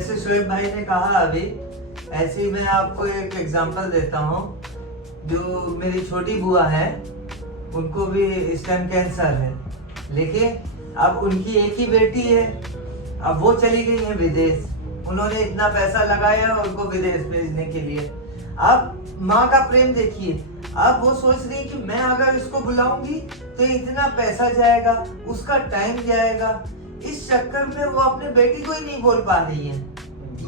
जैसे शोएब भाई ने कहा अभी, ऐसे ही मैं आपको एक एग्जांपल देता हूँ। जो मेरी छोटी बुआ है, उनको भी इस टाइम कैंसर है, लेकिन अब उनकी एक ही बेटी है। अब वो चली गई है विदेश, उन्होंने इतना पैसा लगाया उनको विदेश भेजने के लिए। अब माँ का प्रेम देखिए, अब वो सोच रही है कि मैं अगर इसको बुलाऊंगी तो इतना पैसा जाएगा, उसका टाइम जाएगा। इस चक्कर में वो अपने बेटी को ही नहीं बोल पा रही है।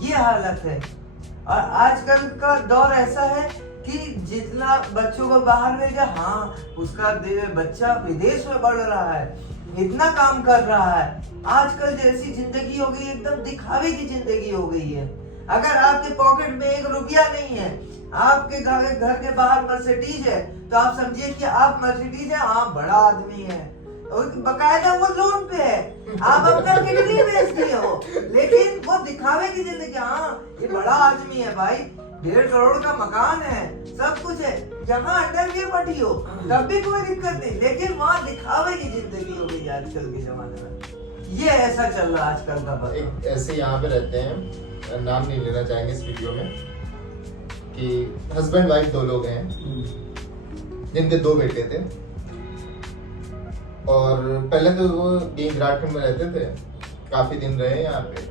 ये हालत है। और आजकल का दौर ऐसा है कि जितना बच्चों को बाहर भेजा, हाँ उसका बच्चा विदेश में पढ़ रहा है, इतना काम कर रहा है। आजकल जैसी जिंदगी हो गई, एकदम दिखावे की जिंदगी हो गई है। अगर आपके पॉकेट में 1 रुपया नहीं है, आपके घर के बाहर मर्सिडीज है, तो आप समझिए कि आप मर्सिडीज है, हाँ बड़ा आदमी है, और बकायदा वो लोन पे है, आप अपना किडनी बेच दिए हो, लेकिन वो दिखावे की जिंदगी। हाँ ये बड़ा आदमी है भाई, 1.5 करोड़ का मकान है, सब कुछ है, जहाँ अंडरवियर पटी हो तब भी कोई दिक्कत नहीं, लेकिन वहाँ दिखावे की जिंदगी हो गई आजकल के जमाने में। ये ऐसा चल रहा है आजकल का। एक ऐसे यहाँ पे रहते हैं, नाम नहीं लेना चाहेंगे इस वीडियो में, कि हस्बैंड वाइफ 2 लोग हैं जिनके 2 बेटे थे। और पहले तो वो विराटखंड में रहते थे, काफी दिन रहे यहाँ पे,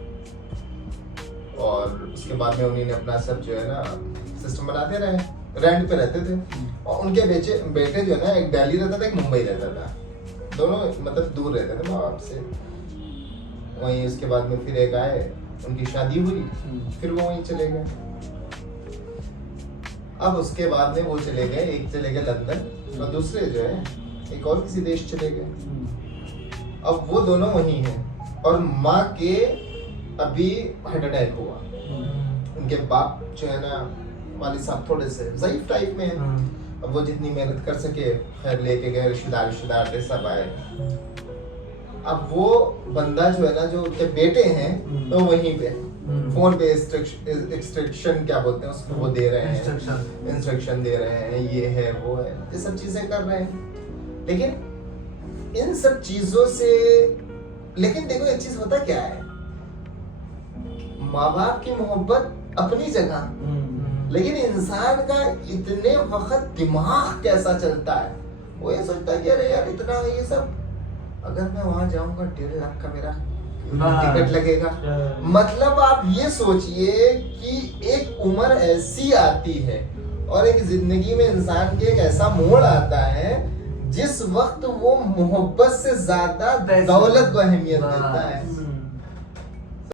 और उसके बाद में उन्होंने अपना सब जो है ना सिस्टम बनाते रहे, रेंट पे रहते थे। और उनके बेटे जो है ना, एक दिल्ली रहता था, एक मुंबई रहता था, दोनों मतलब दूर रहते थे माँ बाप से। वहीं उसके बाद में फिर एक आए, उनकी शादी हुई, फिर वो वहीं चले गए। अब उसके बाद में वो चले गए, एक चले गए लंदन, और दूसरे जो है एक और किसी देश चले गए। अब वो दोनों वहीं हैं, और माँ के अभी हार्ट अटैक हुआ। उनके बाप जो है ना, वालिद साहब थोड़े से ज़ईफ टाइप में हैं। अब वो जितनी मेहनत कर सके, खैर लेके गए, रिश्तेदार सब आए। अब वो बंदा जो है ना, जो उनके बेटे हैं, तो वहीं पे फोन पे इंस्ट्रक्शन क्या बोलते हैं उसको, वो दे रहे हैं, इंस्ट्रक्शन दे रहे हैं, ये है वो है, ये सब चीजें कर रहे हैं। लेकिन इन सब चीजों से, लेकिन देखो एक चीज होता क्या है, माँ बाप की मोहब्बत अपनी जगह, लेकिन इंसान का इतने वक्त दिमाग कैसा चलता है, वो ये सोचता है कि अरे यार इतना ये सब, अगर मैं वहां जाऊंगा 1.5 लाख का मेरा टिकट लगेगा। मतलब आप ये सोचिए कि एक उम्र ऐसी आती है और एक जिंदगी में इंसान के एक ऐसा मोड़ आता है जिस वक्त वो मोहब्बत से ज्यादा दौलत को अहमियत देता है।